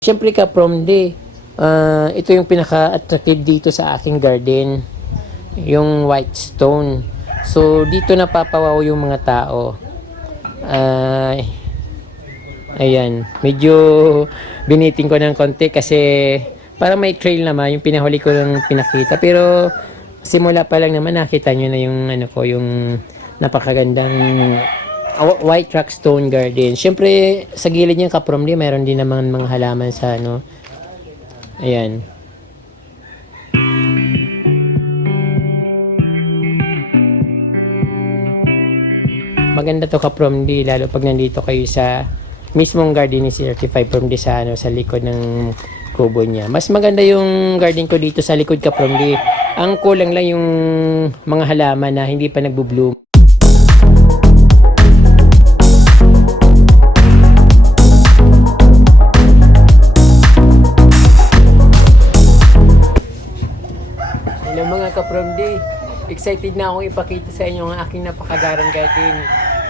Siyempre ka from day, ito yung pinaka-attractive dito sa aking garden, yung white stone. So dito napapawaw yung mga tao. Ah, ayan, medyo biniting ko ng konti kasi para may trail naman yung pinahuli ko ng pinakita. Pero simula pa lang naman nakita nyo na yung ano ko, yung napakagandang white rock stone garden. Siyempre sa gilid niya kapromdi, mayroon din naman mga halaman sa ano. Ayan. Maganda to kapromdi, lalo pag nandito kayo sa mismong garden ni Certified from Desano sa likod ng kubo niya. Mas maganda yung garden ko dito sa likod kapromdi. Ang kulang lang yung mga halaman na hindi pa nagbo-bloom. Hello mga kapromdi, excited na akong ipakita sa inyo ang aking napakagarang garden.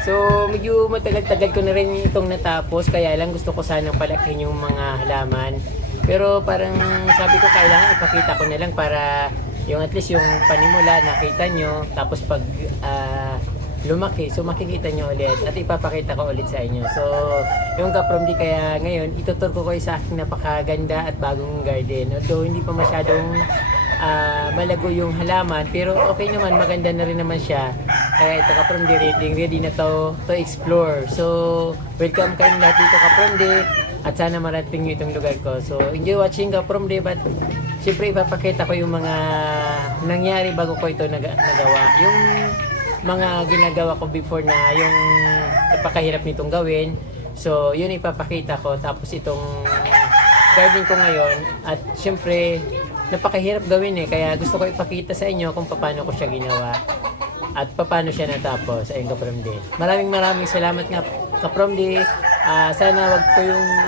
So medyo matagal-tagal ko na rin itong natapos, kaya lang gusto ko sanang palakihin yung mga halaman. Pero parang sabi ko kailangan ipakita ko na lang para yung at least yung panimula nakita nyo, tapos pag lumaki, so makikita nyo ulit at ipapakita ko ulit sa inyo. So yung kapromdi, kaya ngayon itutur ko kayo sa aking napakaganda at bagong garden. Although hindi pa masyadong malago yung halaman, pero okay naman, maganda na rin naman siya. Kaya ito kapromdi, ready na to explore. So welcome kayong lahat dito kapromdi, at sana marating nyo itong lugar ko. So enjoy watching kapromdi, but syempre ipapakita ko yung mga nangyari bago ko ito nagawa. Yung mga ginagawa ko before na yung napakahirap nitong gawin. So yun ipapakita ko, tapos itong garden ko ngayon, at syempre napakahirap gawin kaya gusto ko ipakita sa inyo kung paano ko siya ginawa at paano siya natapos. Ayun kapromdi, maraming salamat nga kapromdi. Sana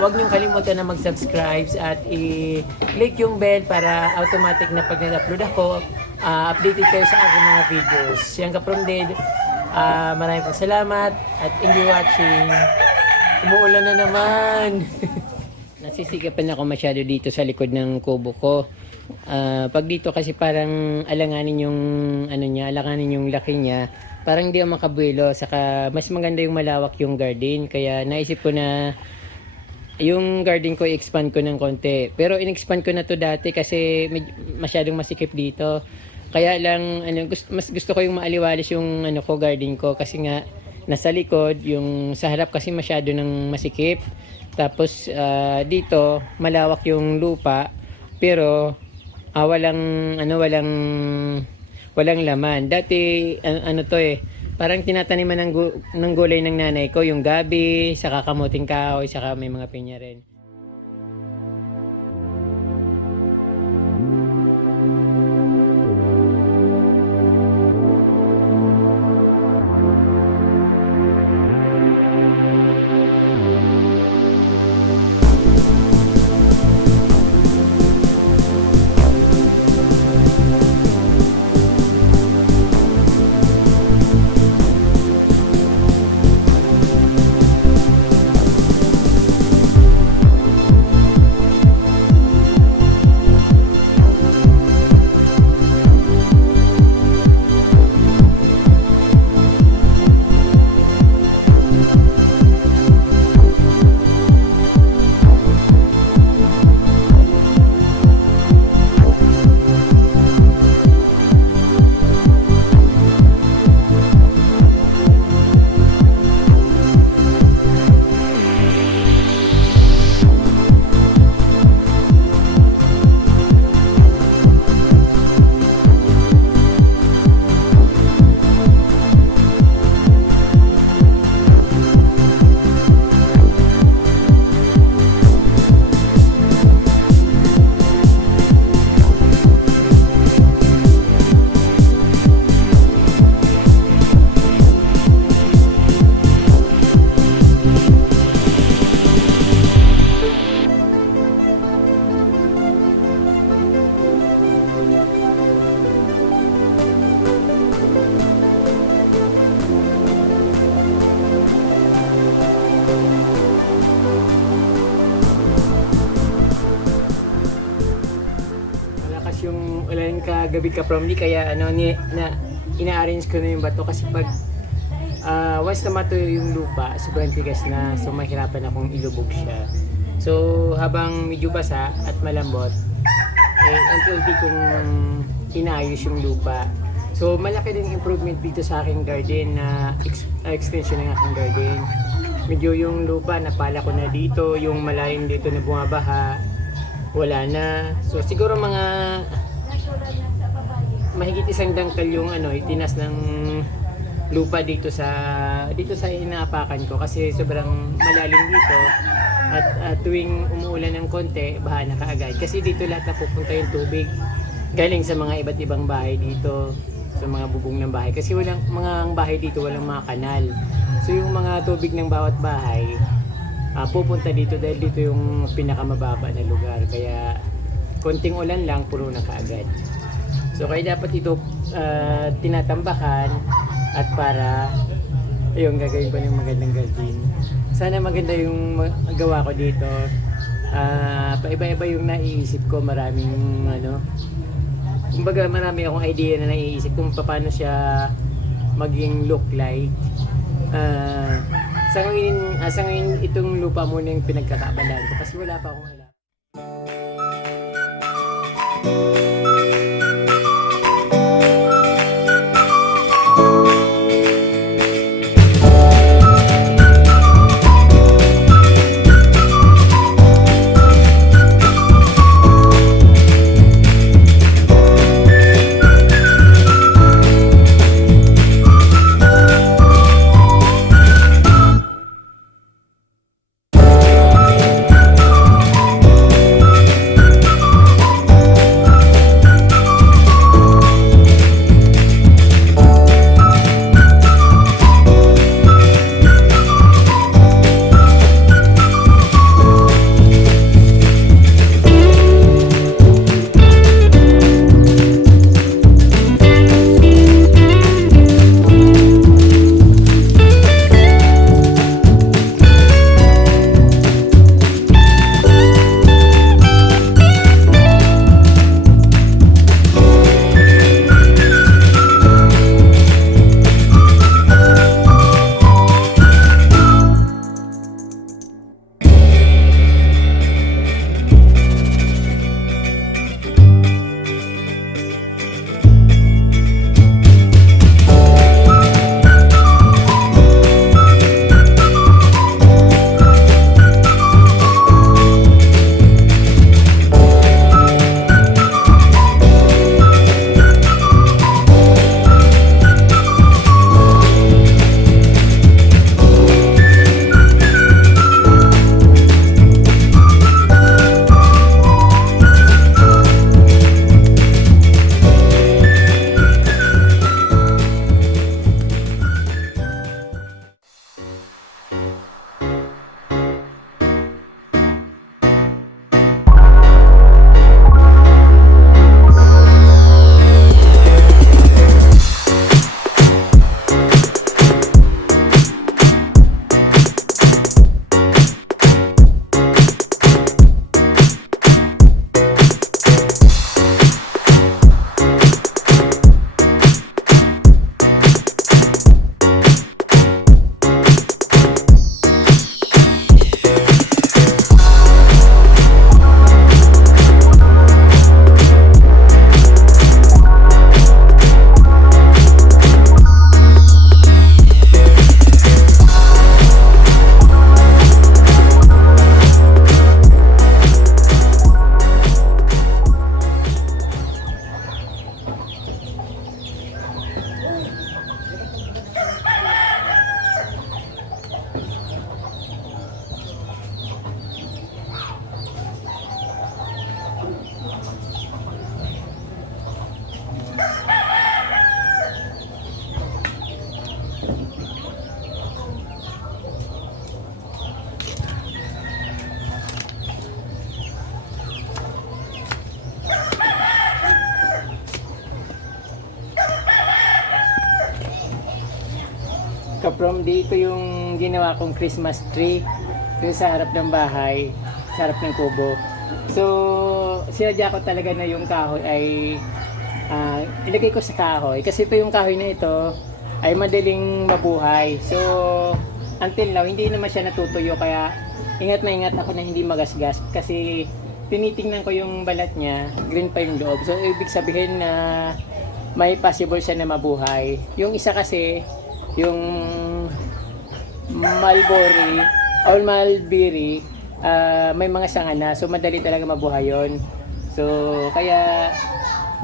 wag niyong kalimutan na mag-subscribe at i-click yung bell para automatic na pag nag-upload ako, updated kayo sa aking mga videos. Yan kapromdi, maraming salamat at enjoy watching. Umuulan na naman. Nasisigapan ako masyado dito sa likod ng kubo ko. Pag dito kasi parang alanganin yung ano niya, alanganin yung laki niya, parang hindi ako makabuelo. Saka mas maganda yung malawak yung garden, kaya naisip ko na yung garden ko i-expand ko ng konti. Pero in-expand ko na to dati kasi masyadong masikip dito. Kaya lang mas gusto ko yung maaliwalis yung ano ko, garden ko, kasi nga nasa likod, yung sa harap kasi masyado ng masikip. Tapos dito malawak yung lupa, pero walang laman. Dati to parang tinataniman ng gulay ng nanay ko, yung gabi, saka kamuting kahoy, saka may mga pinya rin. ngayon kagabi ka from di kaya ina-arrange ko na yung bato kasi pag once na matuyo yung lupa, sobrang tigas na, so mahirapan akong ilubog siya. So habang medyo basa at malambot, unti-unti kong inayos yung lupa. So malaki din improvement dito sa aking garden na extension ng aking garden. Medyo yung lupa napala ko na dito, yung malalim dito na bumabaha, wala na. So siguro mga mahigit isang dangkal yung itinas ng lupa dito sa inaapakan ko kasi sobrang malalim dito at tuwing umuulan ng konti, baha na kaagad. Kasi dito lahat napupunta yung tubig galing sa mga iba't ibang bahay dito, sa mga bubong ng bahay. Kasi mga bahay dito walang mga kanal. So yung mga tubig ng bawat bahay pupunta dito dahil dito yung pinakamababa na lugar. Kaya konting ulan lang, puro na kaagad. So kaya dapat ito tinatambakan at para ayun, gagawin ko ng magandang garden. Sana maganda yung gawa ko dito. Paiba-iba yung naiisip ko, maraming kumbaga marami akong idea na naiisip kung paano siya maging look like. Sa ngayon itong lupa muna yung pinagkakaabalahan ko kasi wala pa akong alam. Kaprom, dito yung ginawa kong Christmas tree dito sa harap ng bahay, sa harap ng kubo. So, sinadya ko talaga na yung kahoy ay ilagay ko sa kahoy. Kasi ito yung kahoy na ito ay madaling mabuhay. So, until now, hindi naman siya natutuyo. Kaya, ingat na ingat ako na hindi magasgas. Kasi, tinitingnan ko yung balat niya, green pa yung loob. So, ibig sabihin na may possible siya na mabuhay. Yung isa kasi, yung mulberry, may mga sanga na. So, madali talaga mabuhay yun. So, kaya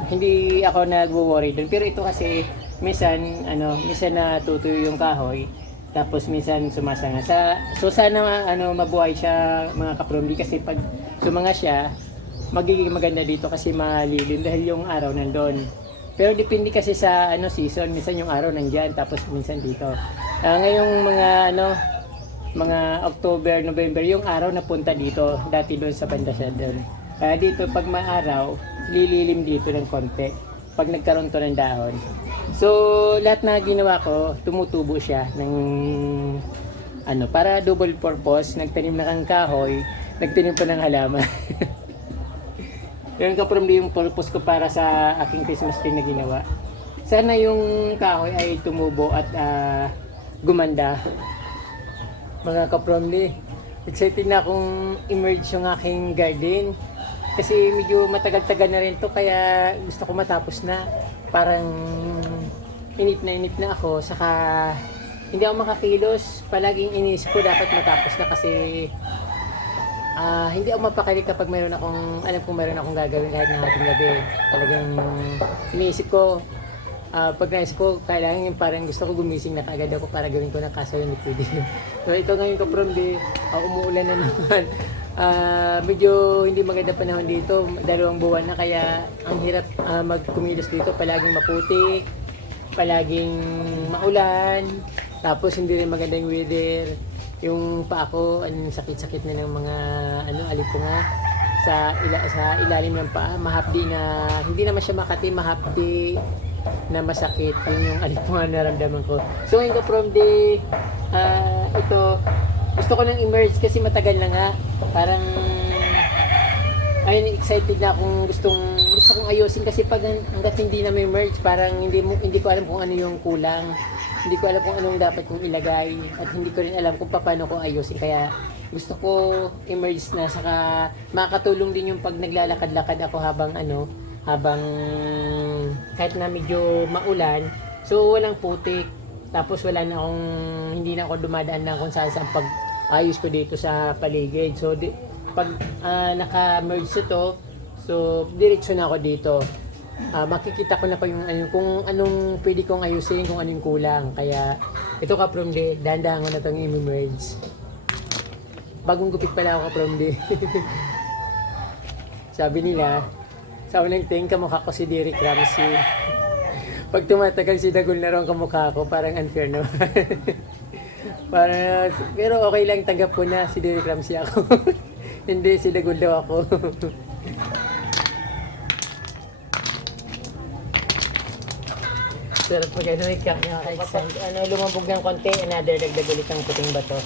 hindi ako nagwo-worry doon. Pero ito kasi minsan natutuyo yung kahoy, tapos minsan sumasanga. So sana mabuhay siya mga kapromdi, kasi pag sumanga siya, magiging maganda dito kasi malilim dahil yung araw nandun. Pero depende kasi sa season, minsan yung araw nandiyan tapos minsan dito. Ngayong mga October, November, yung araw napunta dito, dati doon sa banda siya doon. Kaya dito pag maaraw, lililim dito ng konti pag nagkaroon to ng dahon. So lahat na ginawa ko, tumutubo siya ng para double purpose. Nagtanim na kang kahoy, nagtanim pa ng halaman. Yung kapromdi yung purpose ko para sa aking Christmas tree na ginawa. Sana yung kahoy ay tumubo at gumanda. Mga kapromdi, excited na akong emerge yung aking garden. Kasi medyo matagal-tagal na rin to, kaya gusto ko matapos na. Parang inip na ako, saka hindi ako makakilos. Palaging iniisip ko dapat matapos na kasi hindi ako mapakali kapag alam kong mayroon akong gagawin kahit na hating gabi. Talagang iniisip ko, pag naisip ko, kailangan yung parang gusto ko gumising na kaagad ako para gawin ko na, kaso hindi pwede. So ito ngayon kapromdi, umuulan na naman. Medyo hindi maganda panahon dito, 2 buwan na, kaya ang hirap magkumilos dito. Palaging maputik, palaging maulan, tapos hindi rin maganda yung weather. Yung paa ko, sakit-sakit na ng mga alipunga sa ilalim ng paa, mahapdi na, hindi naman siya makati, mahapdi na masakit. Yun yung alipunga na naramdaman ko. So ngayon ko from ito, gusto ko nang emerge kasi matagal na nga. Parang ayun, excited na akong gusto kong ayusin kasi pag hangga't hindi na may merge, parang hindi ko alam kung ano yung kulang. Hindi ko alam kung anong dapat kong ilagay at hindi ko rin alam kung paano ko ayusin. Kaya gusto ko emerge na, saka makakatulong din yung pag naglalakad-lakad ako habang kahit na medyo maulan. So walang putik. Tapos hindi na ako dumadaan ng kung saan pag ayos ko dito sa paligid. So pag naka-merge ito, so diretso na ako dito. Makikita ko na pa yung kung anong pwede kong ayusin, kung anong kulang. Kaya ito kapromdi, dahan-dahan ko na itong i-merge. Bagong gupit pala ako kapromdi. Sabi nila, sa unang tingin kamukha ko si Derek Ramsey. Pag tumatagal si Dagul na rin kamukha ko, parang unfair naman. Pero okay lang, tanggap ko na si Derek Ramsey ako. Hindi, si Dagul daw ako. Pero pag lumambog ng konti, another dagdag ulit ang puting bato.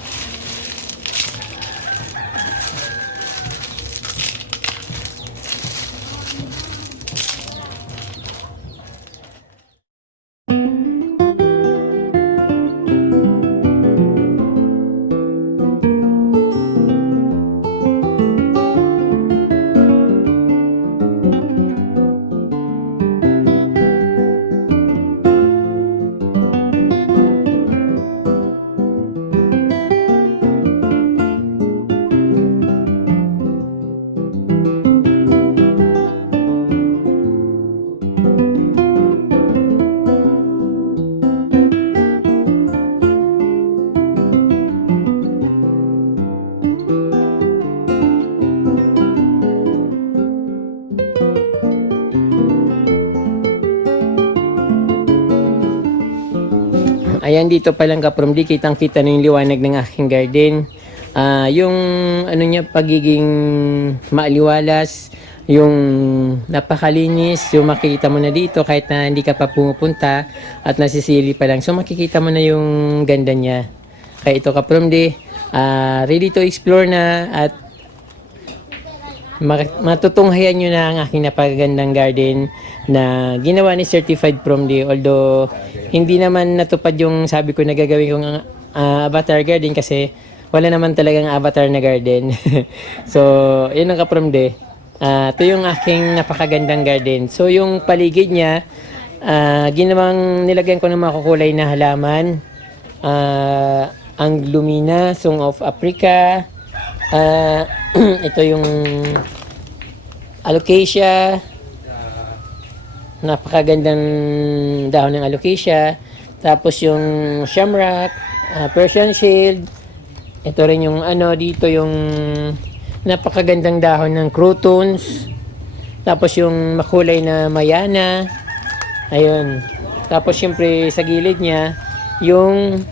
Ayan, dito pa lang kapromdi, kitang-kita na yung liwanag ng aking garden. Yung niya, pagiging maaliwalas, yung napakalinis, yung makikita mo na dito kahit na hindi ka pa pumupunta at nasisili pa lang. So makikita mo na yung ganda niya. Kaya ito kapromdi, ready to explore na at Matutunghayan nyo na ang aking napakagandang garden na ginawa ni Certified From D. Although, hindi naman natupad yung sabi ko na gagawin kong avatar garden kasi wala naman talagang avatar na garden. So, yun ang ka-From D. Ito yung aking napakagandang garden. So, yung paligid niya, nilagyan ko ng makukulay na halaman. Ang Lumina, Song of Africa. Ito yung Alocasia. Napakagandang dahon ng Alocasia. Tapos yung Shamrock, Persian Shield. Ito rin yung dito yung napakagandang dahon ng Croutons. Tapos yung makulay na Mayana. Ayun. Tapos syempre sa gilid niya yung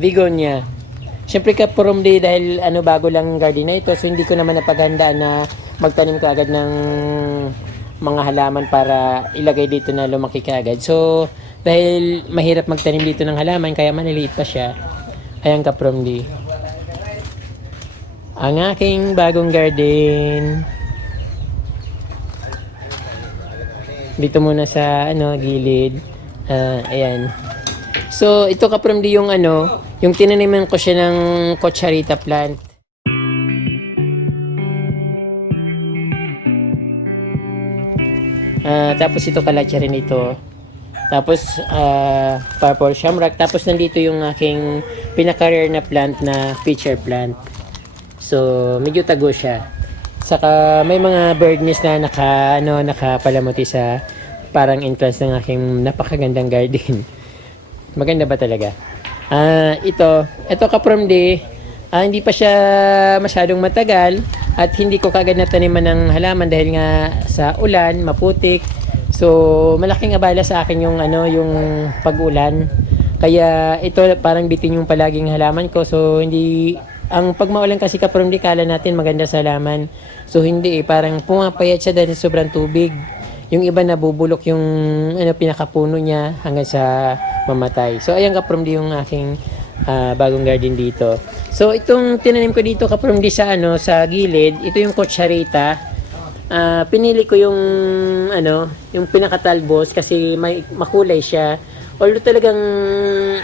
Begonia. Syempre ka-From D dahil bago lang garden na ito, so hindi ko naman napaghandaan na magtanim ko agad ng mga halaman para ilagay dito na lumaki kaagad. So dahil mahirap magtanim dito ng halaman kaya maliliit pa siya. Ayan ka-From D. Ang aking bagong garden. Dito muna sa gilid. Ayan. So, ito ka-From D yung yung tinaniman ko siya ng Cocharita plant. Tapos ito kalatya rin ito. Tapos, purple shamrock. Tapos nandito yung aking pinaka-rare na plant na pitcher plant. So, medyo tago siya. Saka may mga bird nest na nakapalamuti sa parang entrance ng aking napakagandang garden. Maganda ba talaga? Ito ka-From D, hindi pa siya masyadong matagal at hindi ko kagad nataniman ng halaman dahil nga sa ulan, maputik. So, malaking abala sa akin yung pag-ulan. Kaya ito parang bitin yung palaging halaman ko. So, ang pag maulan kasi ka-From D, kala natin maganda sa halaman. So, hindi parang pumapayat siya dahil sobrang tubig. Yung iba nabubulok yung pinakapuno niya hanggang sa mamatay. So, ayan ka-From D yung aking bagong garden dito. So, itong tinanim ko dito ka-From D sa gilid, ito yung Cocharita. Pinili ko yung yung pinakatalbos kasi may makulay siya. Although talagang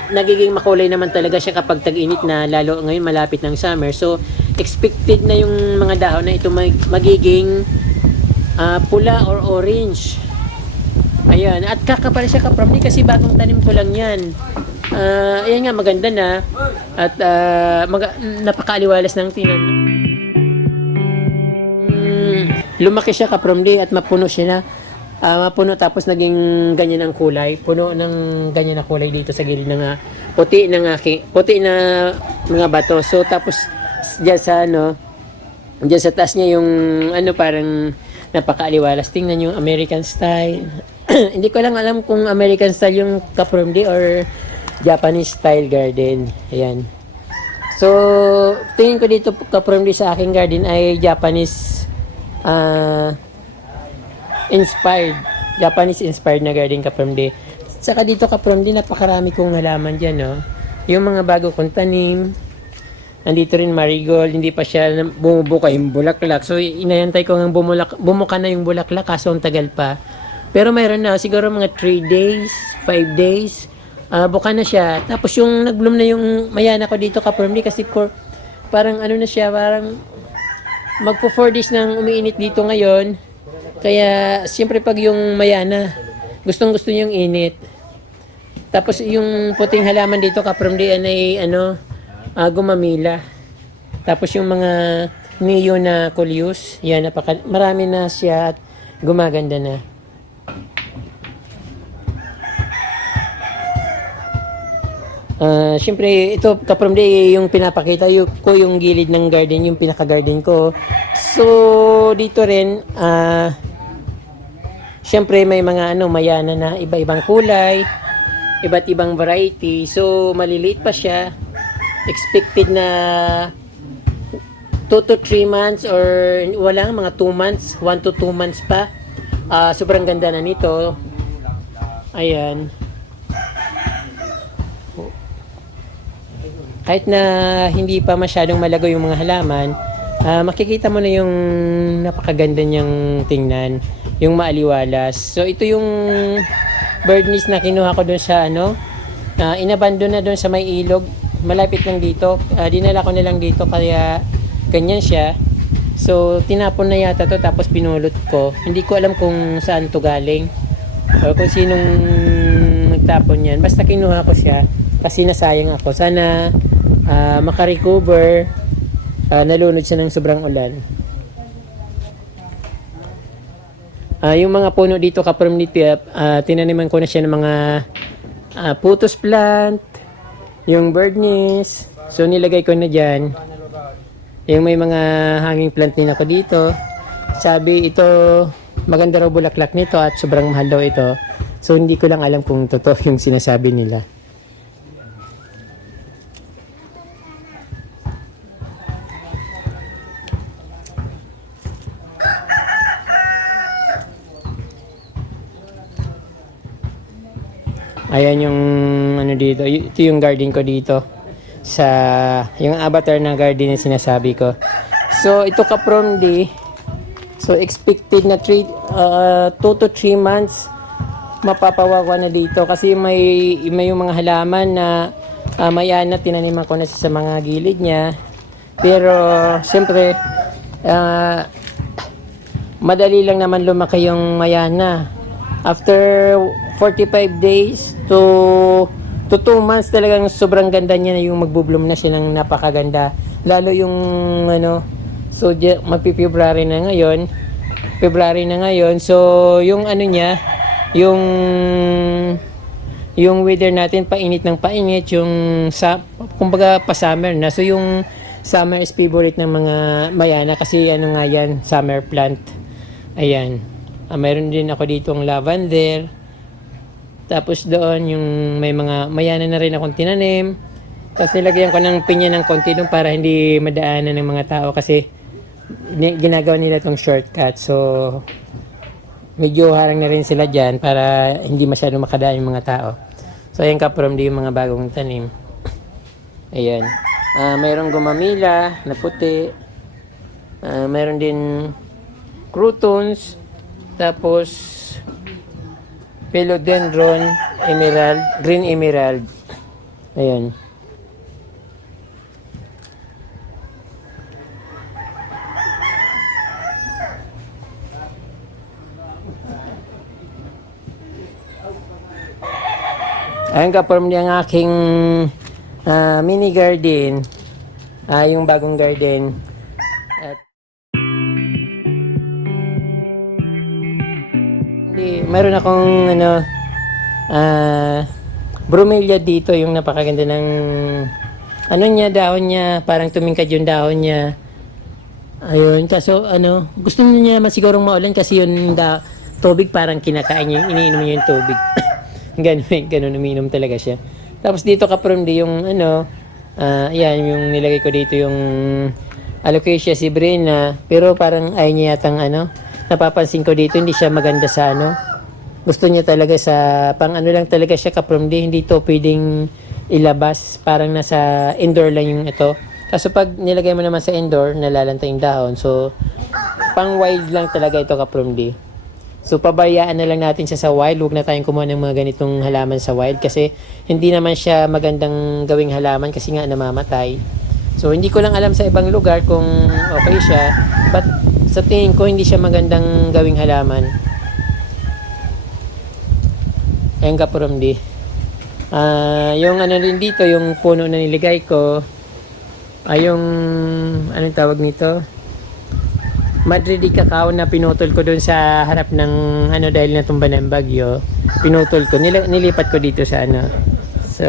nagiging makulay naman talaga siya kapag tag-init na, lalo ngayon malapit ng summer. So, expected na yung mga dahon na ito magiging pula or orange. Ayan. At kakapal siya ka-From D kasi bagong tanim ko lang yan. Ayan nga, maganda na. At napakaaliwalas ng tinan. Lumaki siya ka-From D at mapuno siya na. Mapuno tapos naging ganyan ang kulay. Puno ng ganyan na kulay dito sa gilid ng puti na mga bato. So tapos diyan sa taas niya yung parang napakaaliwalas. Tingnan yung American style. Hindi ko lang alam kung American style yung ka-From D or Japanese style garden. Ayan. So, tingin ko dito ka-From D sa aking garden ay Japanese inspired na garden ka-From D. Saka dito ka-From D, napakarami kong halaman dyan, no? Yung mga bago kong tanim. Nandito rin marigold, hindi pa siya bumubuka yung bulaklak. So, inayantay ko ng bumuka na yung bulaklak, kaso ang tagal pa. Pero mayroon na, siguro mga 3 days, 5 days, buka na siya. Tapos yung nag-bloom na yung mayana ko dito ka-From D kasi parang na siya, parang magpo 4 days nang umiinit dito ngayon. Kaya, siyempre pag yung mayana, gustong-gusto niyang init. Tapos yung puting halaman dito ka-From D ay gumamila. Tapos yung mga neo na coleus, yan, marami na siya at gumaganda na. Siyempre, ito ka-From D yung pinapakita ko yung gilid ng garden, yung pinaka-garden ko. So, dito rin, siyempre may mga mayana na iba-ibang kulay, iba't ibang variety. So, maliliit pa siya. Expected na 2 to 3 months or wala, mga 2 months, 1 to 2 months pa. Sobrang ganda na nito. Ayan. Kahit na hindi pa masyadong malago yung mga halaman, makikita mo na yung napakaganda niyang tingnan, yung maaliwalas. So ito yung bird nest na kinuha ko doon sa inabandon na doon sa may ilog, malapit lang dito. Dinala ko na lang dito kaya ganyan siya. So tinapon na yata to tapos pinulot ko. Hindi ko alam kung saan to galing o kung sinong nagtapon yan. Basta kinuha ko siya kasi nasayang ako. Sana makarecover. Nalunod siya ng sobrang ulan. Yung mga puno dito kaprom dito, tinaniman ko na siya ng mga putos plant, yung bird nest. So nilagay ko na dyan. Yung may mga hanging plant din ako dito. Sabi ito, maganda raw bulaklak nito at sobrang mahal daw ito. So hindi ko lang alam kung totoo yung sinasabi nila. Ayan yung dito. Ito yung garden ko dito. Sa yung avatar na garden na sinasabi ko. So ito kaprom di. So expected na 2 to 3 months mapapawawa na dito kasi may yung mga halaman na mayana tinaniman ko na sa mga gilid niya. Pero siyempre madali lang naman lumaki yung mayana. After 45 days to 2 months talagang sobrang ganda niya na yung magbubloom na siya ng napakaganda. Lalo yung so magpi-February na ngayon. So yung niya, yung weather natin painit ng painit, kumbaga pa summer na. So yung summer is favorite ng mga mayana kasi nga yan, summer plant. Ayan. Mayroon din ako dito ang lavender. Tapos doon yung may mga mayana na rin akong tinanim. Tapos nilagyan ko ng pinya ng konti doon para hindi madaanan ng mga tao kasi ginagawa nila tong shortcut. So medyo harang na rin sila dyan para hindi masyado makadaan yung mga tao. So ayan kaprom di yung mga bagong tanim. Ayan. Mayroong gumamila na puti. Mayroon din croutons. Tapos philodendron emerald, green emerald. Ayan. Ayan kaprom niya ang aking mini garden. Yung bagong garden. At meron akong bromelia dito, yung napakaganda ng dahon niya, parang tumingkad yung dahon niya. Ayun, kaso gusto niya naman sigurong maulan kasi yung tubig parang kinakain niya, iniinom niya yung tubig. ganun, umiinom talaga siya. Tapos dito kaprom di yung ayan, yung nilagay ko dito yung Alocasia sibrina, pero parang ay niya yatang napapansin ko dito hindi siya maganda sa gusto niya talaga sa pang lang talaga siya kaprom di, hindi to pwedeng ilabas, parang nasa indoor lang yung ito. Kaso pag nilagay mo naman sa indoor nalalantay yung dahon, so pang wild lang talaga ito kaprom di. So pabayaan na lang natin siya sa wild, huwag na tayong kumuha ng mga ganitong halaman sa wild kasi hindi naman siya magandang gawing halaman kasi nga namamatay. So hindi ko lang alam sa ibang lugar kung okay siya, but sa tingin ko hindi siya magandang gawing halaman. Ayan kaprom di. Yung rin dito, yung puno na niligay ko ay yung anong tawag nito? Madridi cacao na pinutol ko doon sa harap ng dahil natumba ng bagyo. Pinutol ko, nilipat ko dito sa So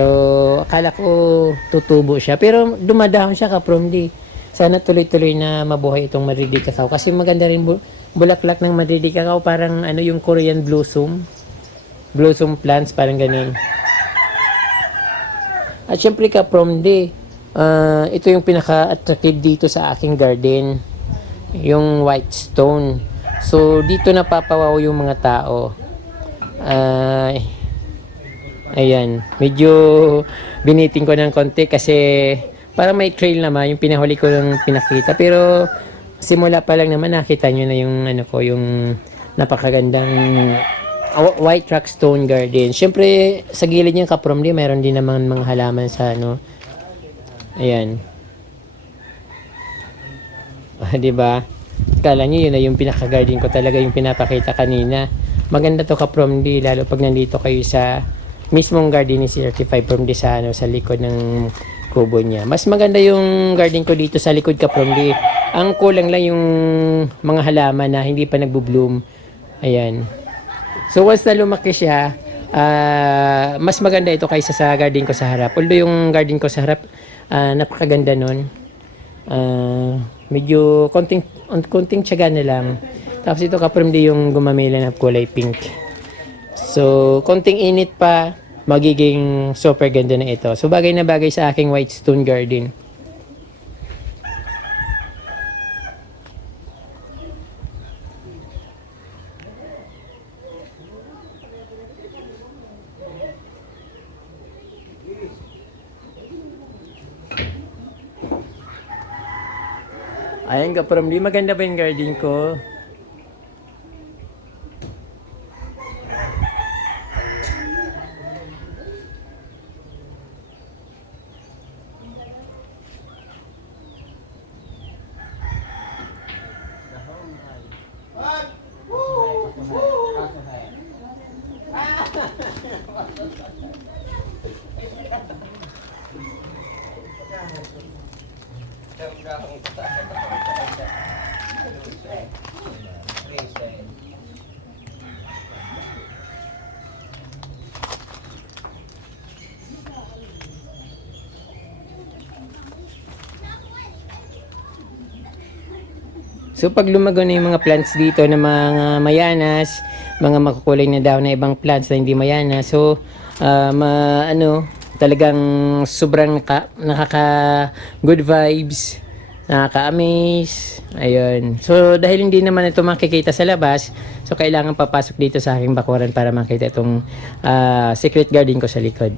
akala ko tutubo siya, pero dumadahon siya kaprom di. Sana tuloy-tuloy na mabuhay itong Madridi cacao kasi maganda rin bulaklak ng Madridi cacao, parang yung Korean blossom plants, parang ganun. At syempre kaprom di, ito yung pinaka-attractive dito sa aking garden, yung white stone. So dito napapawaw yung mga tao. Ayan, medyo biniting ko ng konti kasi Parang may trail naman, yung pinahuli ko lang pinakita. Pero simula pa lang naman nakita nyo na yung ano ko, yung napakagandang white rock stone garden. Siyempre sa gilid niya kapromdi, meron din naman mga halaman sa ano. Ayan. Di ba? Kala nyo yun na yung pinaka-garden ko talaga yung pinapakita kanina. Maganda to kapromdi, lalo pag nandito kayo sa mismong garden ni Certified from di sa, ano, sa likod ng kubo niya. Mas maganda yung garden ko dito sa likod kapromdi. Ang kulang lang yung mga halaman na hindi pa nagbo-bloom. Ayan. So once na lumaki siya, mas maganda ito kaysa sa garden ko sa harap. Although yung garden ko sa harap, napakaganda nun. Medyo konting tiyaga na lang. Tapos ito kapromdi yung gumamila na kulay pink. So konting init pa, magiging super ganda na ito. So bagay na bagay sa aking white stone garden. Ayan kapromdi, maganda ba yung garden ko? So pag lumago na yung mga plants dito na mga mayanas, mga makukulay na daw na ibang plants na hindi mayanas. So talagang sobrang nakaka good vibes, nakaka-amaze. Ayun. So dahil hindi naman ito makikita sa labas, so kailangan papasok dito sa aking bakuran para makita itong secret garden ko sa likod.